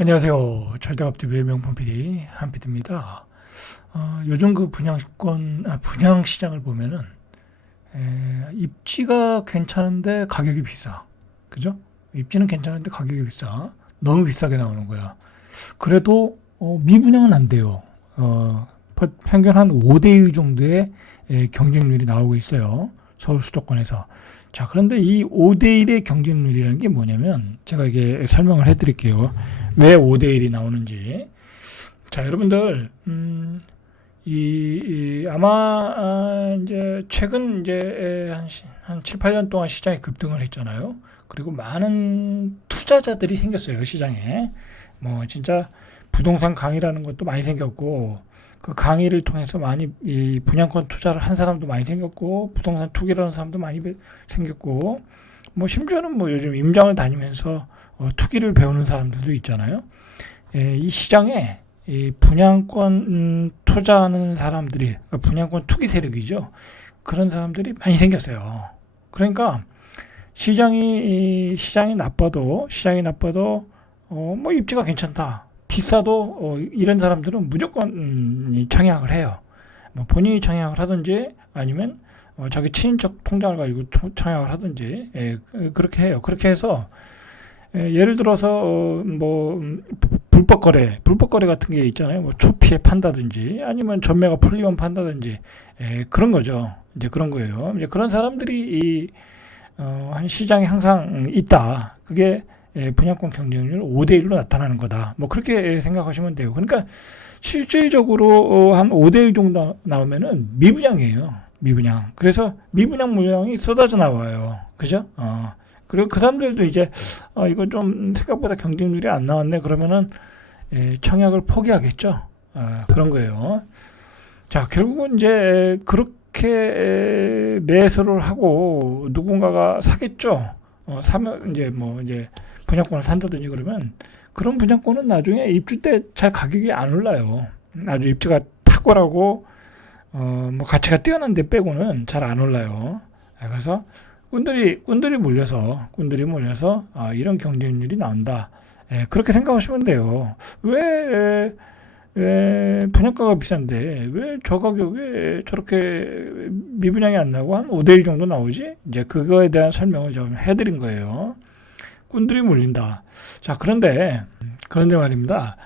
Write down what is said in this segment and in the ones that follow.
안녕하세요. 절대값TV의 명품 PD 한PD입니다. 요즘 그 분양 시장을 보면은 입지가 괜찮은데 가격이 비싸. 그죠? 입지는 괜찮은데 가격이 비싸. 너무 비싸게 나오는 거야. 그래도 미분양은 안 돼요. 평균 한 5대1 정도의 경쟁률이 나오고 있어요. 서울 수도권에서. 자, 그런데 이 5대1의 경쟁률이라는 게 뭐냐면 제가 이게 설명을 해드릴게요. 왜 5대1이 나오는지. 자, 여러분들, 이제 최근 이제 한 7, 8년 동안 시장이 급등을 했잖아요. 그리고 많은 투자자들이 생겼어요, 시장에. 뭐, 진짜 부동산 강의라는 것도 많이 생겼고, 그 강의를 통해서 많이 이 분양권 투자를 한 사람도 많이 생겼고, 부동산 투기라는 사람도 많이 생겼고, 뭐, 심지어는 뭐 요즘 임장을 다니면서 투기를 배우는 사람들도 있잖아요. 이 시장에 이 분양권 투자하는 사람들이, 분양권 투기 세력이죠. 그런 사람들이 많이 생겼어요. 그러니까 시장이 나빠도 뭐 입지가 괜찮다. 비싸도 이런 사람들은 무조건 청약을 해요. 뭐 본인이 청약을 하든지 아니면 자기 친인척 통장을 가지고 청약을 하든지 그렇게 해요. 그렇게 해서 예를 들어서 뭐 불법 거래 같은 게 있잖아요. 뭐 초피에 판다든지 아니면 전매가 풀리면 판다든지 그런 거죠. 이제 그런 거예요. 이제 그런 사람들이 한 시장에 항상 있다. 그게 분양권 경쟁률 5대1로 나타나는 거다. 뭐 그렇게 생각하시면 돼요. 그러니까 실질적으로 한 5대1 정도 나오면은 미분양이에요. 미분양. 그래서 미분양 물량이 쏟아져 나와요. 그죠? 그리고 그 사람들도 이제 이거 좀 생각보다 경쟁률이 안 나왔네. 그러면은 청약을 포기하겠죠. 그런 거예요. 자, 결국은 이제 그렇게 매수를 하고 누군가가 사겠죠. 사면 이제 분양권을 산다든지 그러면 그런 분양권은 나중에 입주 때 잘 가격이 안 올라요. 아주 입주가 탁월하고 뭐 가치가 뛰어난 데 빼고는 잘 안 올라요. 그래서 꾼들이 몰려서 이런 경쟁률이 나온다. 그렇게 생각하시면 돼요. 왜 분양가가 비싼데 왜 저 가격에 저렇게 미분양이 안 나고 한 5대1 정도 나오지? 이제 그거에 대한 설명을 좀 해드린 거예요. 꾼들이 몰린다. 자, 그런데 말입니다.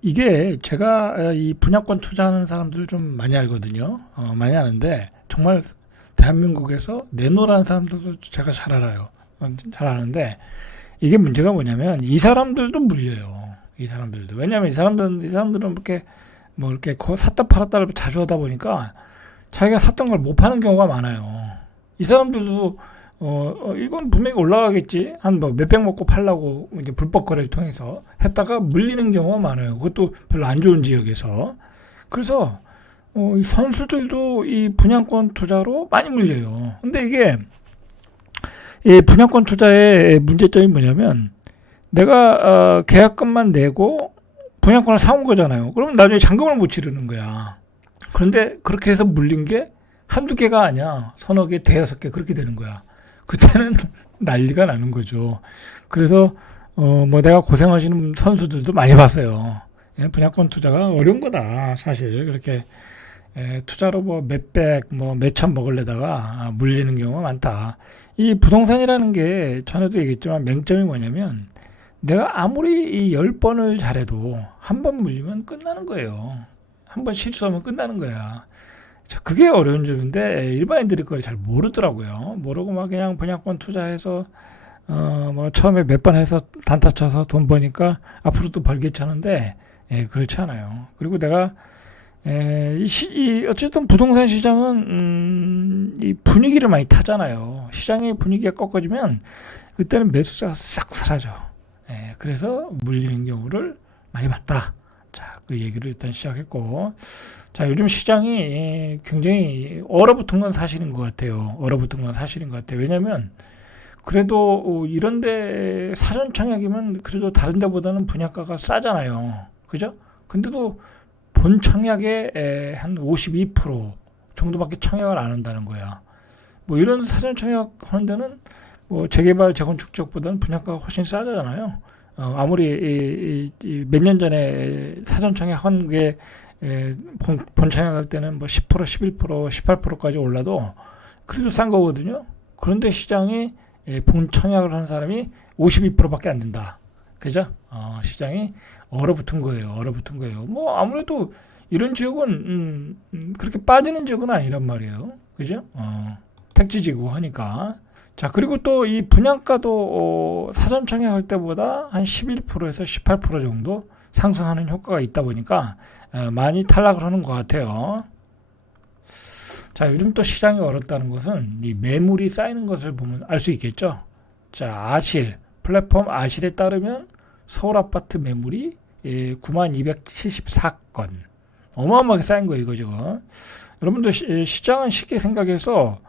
이게 제가 이 분양권 투자하는 사람들을 좀 많이 알거든요. 많이 아는데 정말 대한민국에서 내노라는 사람들도 제가 잘 알아요. 잘 아는데 이게 문제가 뭐냐면 이 사람들도 물려요. 이 사람들도. 왜냐하면 이 사람들은 이렇게 샀다 팔았다를 자주 하다 보니까 자기가 샀던 걸 못 파는 경우가 많아요. 이 사람들도 이건 분명히 올라가겠지. 한 뭐 몇백 먹고 팔라고 이제 불법 거래를 통해서 했다가 물리는 경우가 많아요. 그것도 별로 안 좋은 지역에서. 그래서 이 선수들도 이 분양권 투자로 많이 물려요. 근데 이게 이 분양권 투자의 문제점이 뭐냐면 내가 계약금만 내고 분양권을 사온 거잖아요. 그러면 나중에 잔금을 못 치르는 거야. 그런데 그렇게 해서 물린 게 한두 개가 아니야. 서너 개, 대여섯 개 그렇게 되는 거야. 그때는 난리가 나는 거죠. 그래서 뭐 내가 고생하시는 선수들도 많이 봤어요. 분양권 투자가 어려운 거다. 사실 그렇게 투자로 뭐 몇백, 뭐 몇천 먹으려다가 물리는 경우가 많다. 이 부동산이라는 게 전에도 얘기했지만 맹점이 뭐냐면 내가 아무리 이 10번을 잘해도 한 번 물리면 끝나는 거예요. 한 번 실수하면 끝나는 거야. 그게 어려운 점인데 일반인들이 그걸 잘 모르더라고요. 모르고 막 그냥 분양권 투자해서 뭐 처음에 몇 번 해서 단타 쳐서 돈 버니까 앞으로도 벌겠지 하는데 그렇지 않아요. 그리고 내가 어쨌든 부동산 시장은 이 분위기를 많이 타잖아요. 시장의 분위기가 꺾어지면 그때는 매수자가 싹 사라져. 그래서 물리는 경우를 많이 봤다. 자, 그 얘기를 일단 시작했고, 자, 요즘 시장이 굉장히 얼어붙은 건 사실인 것 같아요. 왜냐면 그래도 이런데 사전 청약이면 그래도 다른 데보다는 분양가가 싸잖아요. 그죠? 근데도 본 청약의 한 52% 정도밖에 청약을 안 한다는 거야. 뭐 이런 사전 청약 하는 데는 뭐 재개발 재건축 쪽보다는 분양가가 훨씬 싸잖아요. 아무리 몇 년 전에 사전청약 한 게 본청약할 때는 뭐 10%, 11%, 18%까지 올라도 그래도 싼 거거든요. 그런데 시장이 본청약을 하는 사람이 52%밖에 안 된다. 그죠? 시장이 얼어붙은 거예요. 얼어붙은 거예요. 뭐 아무래도 이런 지역은 그렇게 빠지는 지역은 아니란 말이에요. 그죠? 택지지구 하니까. 자, 그리고 또 이 분양가도 사전 청약할 때보다 한 11%에서 18% 정도 상승하는 효과가 있다 보니까 많이 탈락을 하는 것 같아요. 자, 요즘 또 시장이 얼었다는 것은 이 매물이 쌓이는 것을 보면 알 수 있겠죠. 자, 아실 플랫폼 아실에 따르면 서울 아파트 매물이 9274건 어마어마하게 쌓인 거예요, 이거 지금. 여러분들 시장은 쉽게 생각해서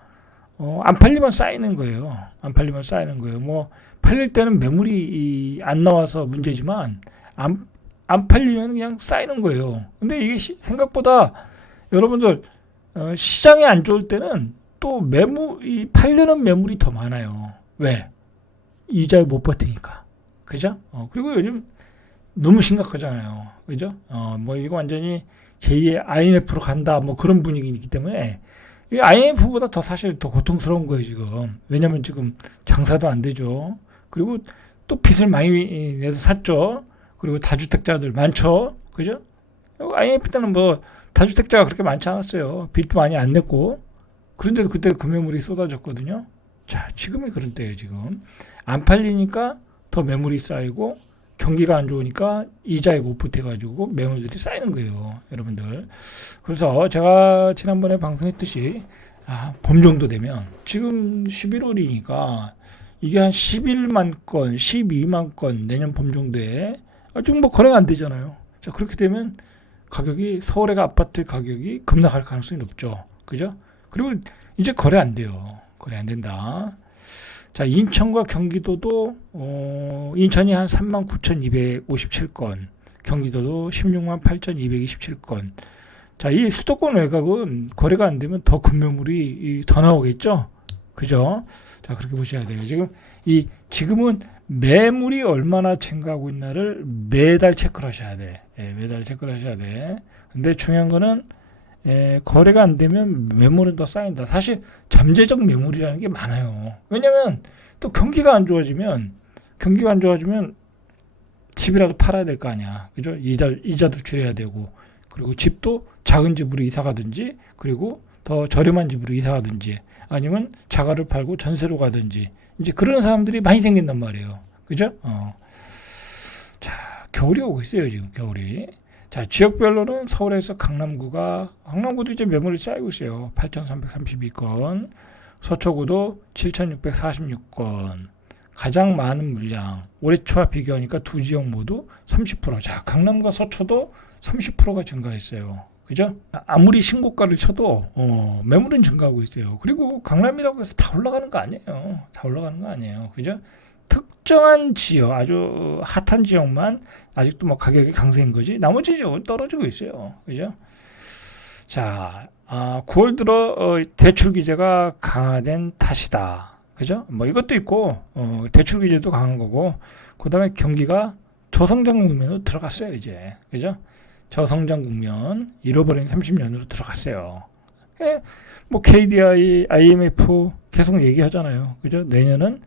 안 팔리면 쌓이는 거예요. 안 팔리면 쌓이는 거예요. 뭐 팔릴 때는 매물이 안 나와서 문제지만 안 팔리면 그냥 쌓이는 거예요. 근데 이게 생각보다 여러분들 시장이 안 좋을 때는 또 매물이 팔려는 매물이 더 많아요. 왜? 이자를 못 버티니까. 그죠? 그리고 요즘 너무 심각하잖아요. 그죠? 뭐 이거 완전히 제2의 IMF로 간다. 뭐 그런 분위기이기 때문에 이 IMF보다 더 사실 더 고통스러운 거예요, 지금. 왜냐면 지금 장사도 안 되죠. 그리고 또 빚을 많이 내서 샀죠. 그리고 다주택자들 많죠. 그죠? IMF 때는 뭐 다주택자가 그렇게 많지 않았어요. 빚도 많이 안 냈고. 그런데도 그때 금매물이 쏟아졌거든요. 자, 지금이 그런 때예요, 지금. 안 팔리니까 더 매물이 쌓이고 경기가 안 좋으니까 이자에 못 버텨가지고 매물들이 쌓이는 거예요, 여러분들. 그래서 제가 지난번에 방송했듯이 봄 정도 되면 지금 11월이니까 이게 한 11만 건, 12만 건 내년 봄 정도에 지금 뭐 거래가 안 되잖아요. 자, 그렇게 되면 가격이 서울의 아파트 가격이 급락할 가능성이 높죠. 그죠? 그리고 이제 거래 안 돼요. 거래 안 된다. 자, 인천과 경기도도 인천이 한 39,257건, 경기도도 168,227건. 자, 이 수도권 외곽은 거래가 안 되면 더 급매물이 더 나오겠죠. 그죠? 자, 그렇게 보셔야 돼요. 지금은 매물이 얼마나 증가하고 있나를 매달 체크를 하셔야 돼. 매달 체크를 하셔야 돼. 근데 중요한 거는 거래가 안 되면 매물은 더 쌓인다. 사실 잠재적 매물이라는 게 많아요. 왜냐면 또 경기가 안 좋아지면 집이라도 팔아야 될 거 아니야. 그죠? 이자도 줄여야 되고, 그리고 집도 작은 집으로 이사 가든지, 그리고 더 저렴한 집으로 이사 가든지, 아니면 자가를 팔고 전세로 가든지, 이제 그런 사람들이 많이 생긴단 말이에요. 그죠? 자, 겨울이 오고 있어요, 지금 겨울이. 자, 지역별로는 서울에서 강남구도 이제 매물이 쌓이고 있어요. 8,332건, 서초구도 7,646건, 가장 많은 물량. 올해 초와 비교하니까 두 지역 모두 30%. 자, 강남과 서초도 30%가 증가했어요. 그죠? 아무리 신고가를 쳐도 매물은 증가하고 있어요. 그리고 강남이라고 해서 다 올라가는 거 아니에요. 다 올라가는 거 아니에요. 그죠? 특정한 지역, 아주 핫한 지역만 아직도 뭐 가격이 강세인 거지. 나머지 지역은 떨어지고 있어요. 그죠? 자, 9월 들어 대출 규제가 강화된 탓이다. 그죠? 뭐 이것도 있고 대출 규제도 강한 거고, 그다음에 경기가 저성장 국면으로 들어갔어요, 이제. 그죠? 저성장 국면, 잃어버린 30년으로 들어갔어요. 뭐 KDI, IMF 계속 얘기하잖아요. 그죠? 내년은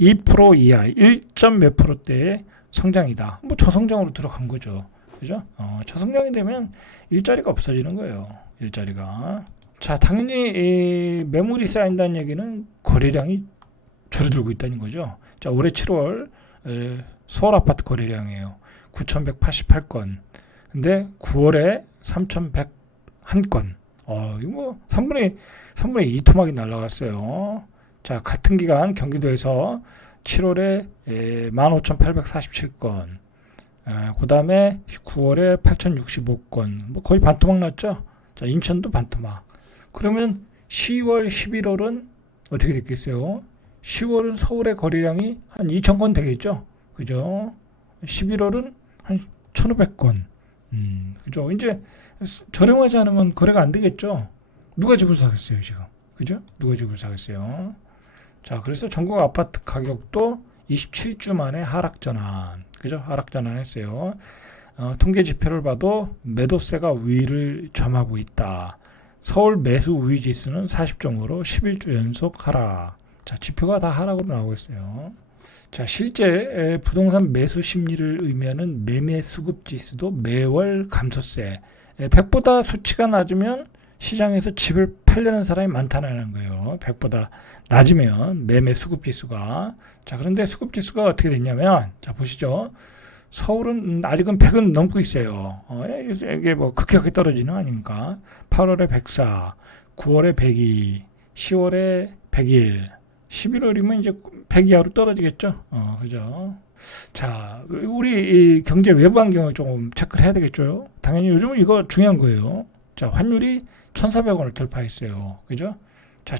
2% 이하, 1점 몇 %대의 성장이다. 뭐 저성장으로 들어간 거죠. 그죠? 저성장이 되면 일자리가 없어지는 거예요. 일자리가. 자, 당연히 매물이 쌓인다는 얘기는 거래량이 줄어들고 있다는 거죠. 자, 올해 7월 서울 아파트 거래량이에요. 9,188건. 근데 9월에 3,101건. 이거 뭐 3분의 2 토막이 날라갔어요. 자, 같은 기간 경기도에서 7월에 15,847건. 그 다음에 9월에 8,065건. 뭐 거의 반토막 났죠? 자, 인천도 반토막. 그러면 10월, 11월은 어떻게 됐겠어요? 10월은 서울의 거래량이 한 2,000건 되겠죠? 그죠? 11월은 한 1,500건. 그죠? 이제 저렴하지 않으면 거래가 안 되겠죠? 누가 집을 사겠어요, 지금? 그죠? 누가 집을 사겠어요? 자, 그래서 전국 아파트 가격도 27주 만에 하락 전환. 그죠? 하락 전환했어요. 통계 지표를 봐도 매도세가 우위를 점하고 있다. 서울 매수 우위 지수는 40종으로 11주 연속 하락. 자, 지표가 다 하락으로 나오고 있어요. 자, 실제 부동산 매수 심리를 의미하는 매매 수급 지수도 매월 감소세. 100보다 수치가 낮으면 시장에서 집을 팔려는 사람이 많다는 거예요. 100보다 낮으면 매매 수급 지수가. 자, 그런데 수급 지수가 어떻게 됐냐면, 자, 보시죠. 서울은 아직은 100은 넘고 있어요. 이게 뭐 급격하게 떨어지는 거 아닙니까? 8월에 104, 9월에 102, 10월에 101, 11월이면 이제 100 이하로 떨어지겠죠. 그죠? 자, 우리 이 경제 외부 환경을 조금 체크를 해야 되겠죠. 당연히 요즘은 이거 중요한 거예요. 자, 환율이 1,400원을 돌파했어요. 그죠? 자,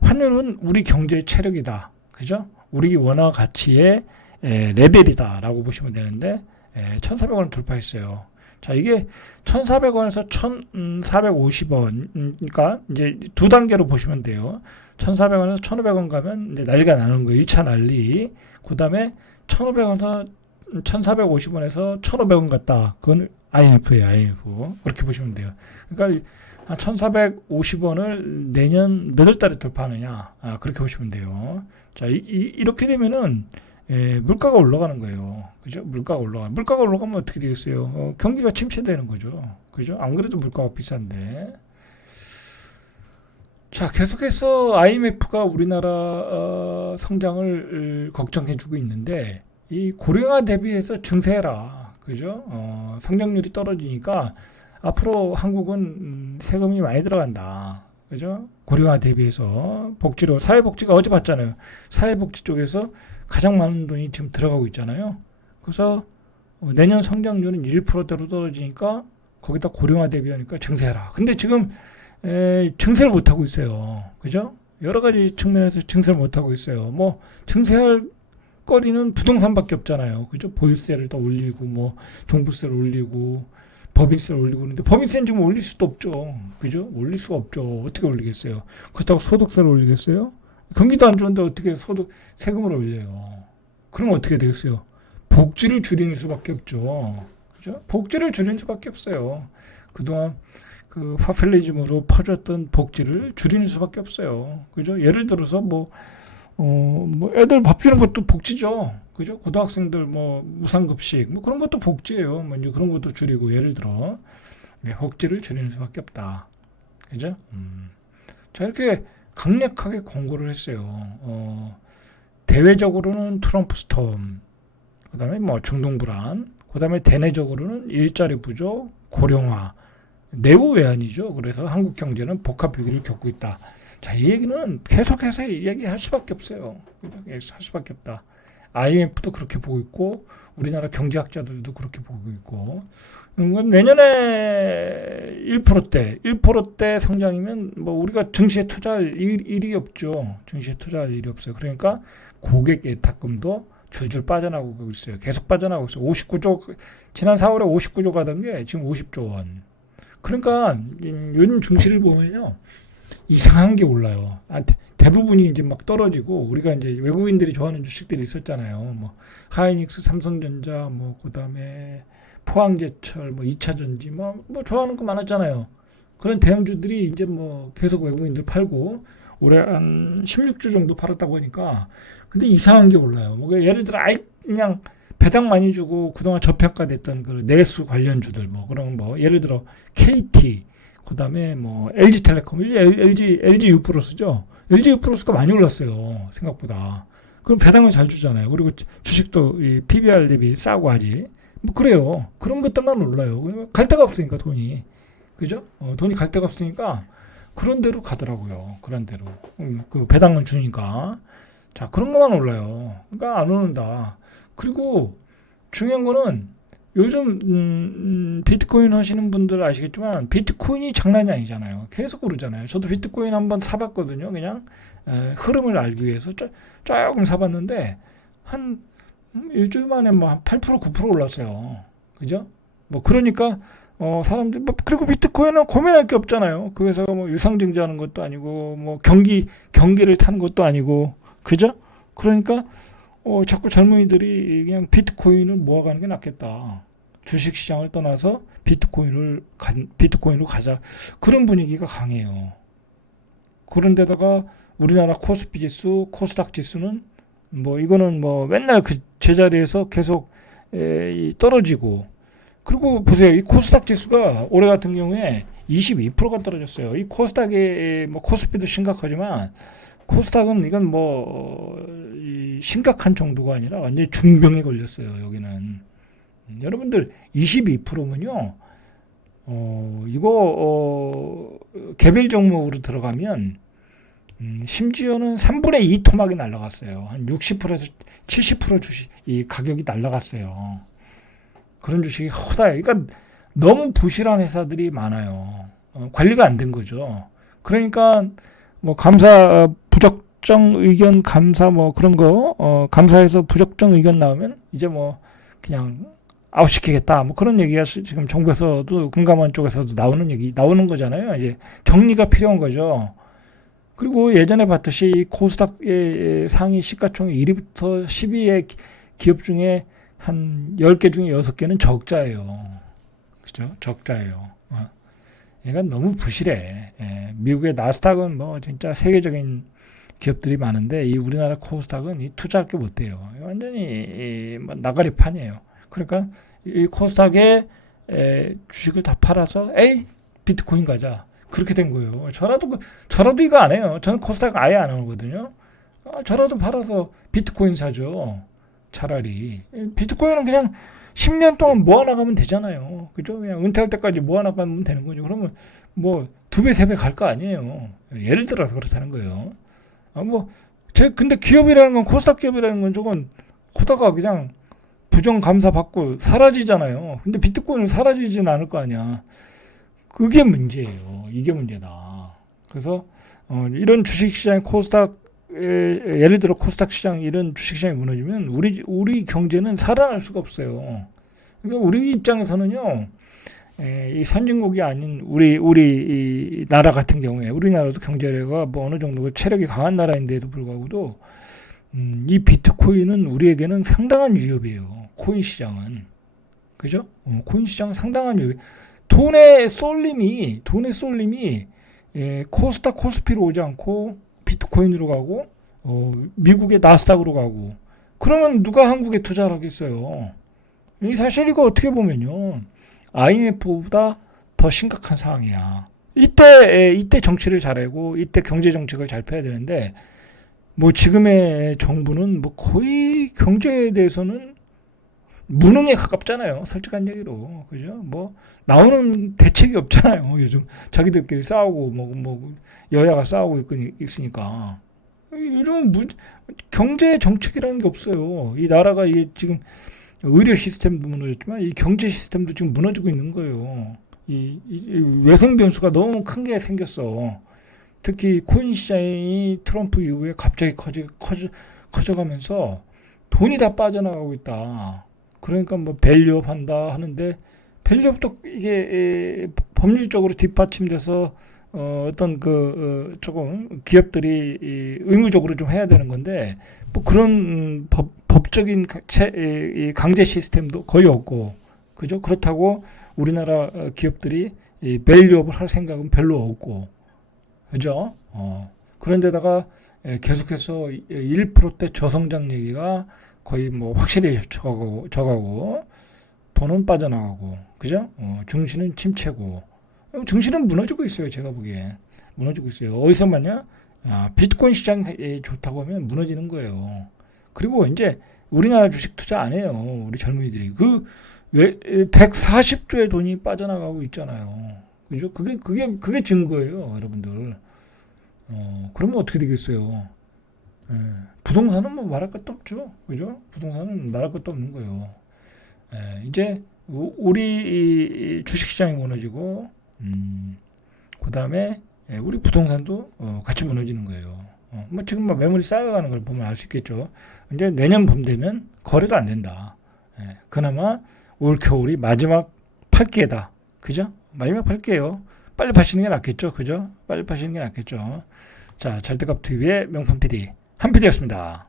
환율은 우리 경제의 체력이다. 그죠? 우리 원화 가치의 레벨이다 라고 보시면 되는데 1,400원을 돌파했어요. 자, 이게 1,400원에서 1,450원, 그러니까 이제 두 단계로 보시면 돼요. 1,400원에서 1,500원 가면 이제 난리가 나는 거예요. 2차 난리. 그 다음에 1,500원에서 1,450원에서 1,500원 갔다. 그건 IMF예요, IMF. 그렇게 보시면 돼요. 그러니까 한 1,450원을 내년 몇 월 달에 돌파하느냐. 그렇게 보시면 돼요. 자, 이렇게 되면은 물가가 올라가는 거예요. 그죠? 물가가 올라가면 어떻게 되겠어요? 경기가 침체되는 거죠. 그죠? 안 그래도 물가가 비싼데. 자, 계속해서 IMF가 우리나라 성장을 걱정해주고 있는데, 이 고령화 대비해서 증세해라. 그죠? 성장률이 떨어지니까 앞으로 한국은 세금이 많이 들어간다. 그죠? 고령화 대비해서 복지로, 사회복지가 어제 봤잖아요. 사회복지 쪽에서 가장 많은 돈이 지금 들어가고 있잖아요. 그래서 내년 성장률은 1%대로 떨어지니까 거기다 고령화 대비하니까 증세해라. 근데 지금 증세를 못하고 있어요. 그죠? 여러 가지 측면에서 증세를 못하고 있어요. 뭐 증세할 거리는 부동산밖에 없잖아요. 그죠? 보유세를 더 올리고 뭐 종부세를 올리고 법인세를 올리고 있는데 법인세는 지금 올릴 수도 없죠. 그죠? 올릴 수가 없죠. 어떻게 올리겠어요? 그렇다고 소득세를 올리겠어요? 경기도 안 좋은데 어떻게 세금을 올려요? 그럼 어떻게 되겠어요? 복지를 줄이는 수밖에 없죠. 그죠? 복지를 줄이는 수밖에 없어요. 그동안 그 파퓰리즘으로 퍼졌던 복지를 줄이는 수밖에 없어요. 그죠? 예를 들어서 뭐 애들 밥 주는 것도 복지죠. 그죠? 고등학생들 뭐 무상급식 뭐 그런 것도 복지예요. 뭐 이제 그런 것도 줄이고 예를 들어 복지를 줄이는 수밖에 없다. 그죠? 자, 이렇게 강력하게 권고를 했어요. 대외적으로는 트럼프 스톰, 그 다음에 뭐 중동 불안, 그 다음에 대내적으로는 일자리 부족, 고령화, 내부 외환이죠. 그래서 한국 경제는 복합 위기를 겪고 있다. 자, 이 얘기는 계속해서 얘기할 수밖에 없어요. 할 수밖에 없다. IMF도 그렇게 보고 있고, 우리나라 경제학자들도 그렇게 보고 있고, 내년에 1%대 성장이면 뭐 우리가 증시에 투자할 일이 없죠. 증시에 투자할 일이 없어요. 그러니까 고객 예탁금도 줄줄 빠져나가고 있어요. 계속 빠져나가고 있어요. 59조, 지난 4월에 59조 가던 게 지금 50조 원. 그러니까 요즘 증시를 보면요. 이상한 게 올라요. 대부분이 이제 막 떨어지고 우리가 이제 외국인들이 좋아하는 주식들이 있었잖아요. 뭐 하이닉스, 삼성전자, 뭐 그다음에 포항제철, 뭐 2차전지, 뭐 좋아하는 거 많았잖아요. 그런 대형주들이 이제 뭐 계속 외국인들 팔고 올해 한 16주 정도 팔았다고 하니까 근데 이상한 게 올라요. 뭐 예를 들어 그냥 배당 많이 주고 그동안 저평가됐던 그 내수 관련주들 뭐 그런 뭐 예를 들어 KT, 그다음에 뭐 LG텔레콤, LG U+죠. LG U+가 많이 올랐어요. 생각보다. 그럼 배당을 잘 주잖아요. 그리고 주식도 이 PBR 대비 싸고 하지. 뭐 그래요. 그런 것들만 올라요. 갈 데가 없으니까 돈이. 그죠? 돈이 갈 데가 없으니까 그런 데로 가더라고요. 그런 데로. 그 배당을 주니까. 자, 그런 것만 올라요. 그러니까 안 오른다. 그리고 중요한 거는 요즘 비트코인 하시는 분들 아시겠지만 비트코인이 장난이 아니잖아요. 계속 오르잖아요. 저도 비트코인 한번 사봤거든요. 그냥 흐름을 알기 위해서 조금 사봤는데 한 일주일 만에 뭐 한 8% 9% 올랐어요. 그죠? 뭐 그러니까 사람들 뭐 그리고 비트코인은 고민할 게 없잖아요. 그 회사가 뭐 유상증자하는 것도 아니고 뭐 경기를 타는 것도 아니고 그죠? 그러니까 자꾸 젊은이들이 그냥 비트코인을 모아가는 게 낫겠다. 주식시장을 떠나서 비트코인으로 가자. 그런 분위기가 강해요. 그런데다가 우리나라 코스피 지수, 코스닥 지수는 이거는 맨날 그 제자리에서 계속 떨어지고, 그리고 보세요. 이 코스닥 지수가 올해 같은 경우에 22%가 떨어졌어요. 이 코스닥의 코스피도 심각하지만 코스닥은 이건 심각한 정도가 아니라 완전히 중병에 걸렸어요. 여기는 여러분들 22%면요. 이거 개별 종목으로 들어가면 심지어는 3분의 2 토막이 날라갔어요. 한 60%에서 70% 주식 이 가격이 날라갔어요. 그런 주식이 허다해요. 그러니까 너무 부실한 회사들이 많아요. 관리가 안 된 거죠. 그러니까 감사 부적정 의견 감사 그런 거 감사에서 부적정 의견 나오면 이제 그냥 아웃시키겠다 그런 얘기가 지금 정부에서도 금감원 쪽에서도 나오는 거잖아요. 이제 정리가 필요한 거죠. 그리고 예전에 봤듯이 이 코스닥의 상위 시가총액 1위부터 10위의 기업 중에 한 10개 중에 6개는 적자예요. 그죠? 적자예요. 얘가 너무 부실해. 미국의 나스닥은 진짜 세계적인 기업들이 많은데 이 우리나라 코스닥은 투자할 게 못 돼요. 완전히 나가리판이에요. 그러니까 이 코스닥에 주식을 다 팔아서 비트코인 가자. 그렇게 된 거예요. 저라도 이거 안 해요. 저는 코스닥 아예 안 하거든요. 저라도 팔아서 비트코인 사죠. 차라리. 비트코인은 그냥 10년 동안 모아나가면 되잖아요. 그죠? 그냥 은퇴할 때까지 모아나가면 되는 거죠. 그러면 2배, 3배 갈 거 아니에요. 예를 들어서 그렇다는 거예요. 근데 기업이라는 건, 코스닥 기업이라는 건 저건 호다가 그냥 부정감사 받고 사라지잖아요. 근데 비트코인은 사라지진 않을 거 아니야. 그게 문제예요. 이게 문제다. 그래서 이런 주식시장의 예를 들어 코스닥 시장 이런 주식시장이 무너지면 우리 경제는 살아날 수가 없어요. 그러니까 우리 입장에서는요, 이 선진국이 아닌 우리 이 나라 같은 경우에 우리나라도 경제가 어느 정도 체력이 강한 나라인데도 불구하고도 이 비트코인은 우리에게는 상당한 위협이에요. 코인 시장은. 그죠? 코인 시장은 상당한 위협. 돈의 쏠림이 코스닥 코스피로 오지 않고 비트코인으로 가고 미국의 나스닥으로 가고, 그러면 누가 한국에 투자를 하겠어요? 사실 이거 어떻게 보면요, IMF보다 더 심각한 상황이야. 이때 정치를 잘하고 이때 경제 정책을 잘 펴야 되는데 지금의 정부는 거의 경제에 대해서는 무능에 가깝잖아요. 솔직한 얘기로. 그죠? 나오는 대책이 없잖아요. 요즘 자기들끼리 싸우고 여야가 싸우고 있으니까. 요즘은 경제 정책이라는 게 없어요. 이 나라가 이게 지금 의료 시스템도 무너졌지만 이 경제 시스템도 지금 무너지고 있는 거예요. 이 외생 변수가 너무 큰 게 생겼어. 특히 코인 시장이 트럼프 이후에 갑자기 커져가면서 돈이 다 빠져나가고 있다. 그러니까 밸류업 한다 하는데, 밸류업도 이게 법률적으로 뒷받침돼서 어떤 조금 기업들이 의무적으로 좀 해야 되는 건데 그런 법적인 강제 시스템도 거의 없고, 그죠? 그렇다고 우리나라 기업들이 밸류업을 할 생각은 별로 없고, 그죠? 그런데다가 계속해서 1%대 저성장 얘기가 거의 확실히 저가고 돈은 빠져나가고, 그죠? 증시는 침체고, 증시는 무너지고 있어요. 제가 보기에 무너지고 있어요. 어디서 봤냐? 비트코인 시장이 좋다고 하면 무너지는 거예요. 그리고 이제 우리나라 주식 투자 안 해요. 우리 젊은이들이 140조의 돈이 빠져나가고 있잖아요. 그죠? 그게 증거예요, 여러분들. 그러면 어떻게 되겠어요? 부동산은 말할 것도 없죠. 그죠? 부동산은 말할 것도 없는 거예요. 이제 우리 주식시장이 무너지고, 그 다음에 우리 부동산도 같이 무너지는 거예요. 지금 매물이 쌓여가는 걸 보면 알 수 있겠죠. 이제 내년 봄 되면 거래도 안 된다. 그나마 올 겨울이 마지막 팔기회다. 그죠? 마지막 팔기예요. 빨리 파시는 게 낫겠죠. 그죠? 빨리 파시는 게 낫겠죠. 자, 절대값 TV의 명품 PD 한 PD였습니다.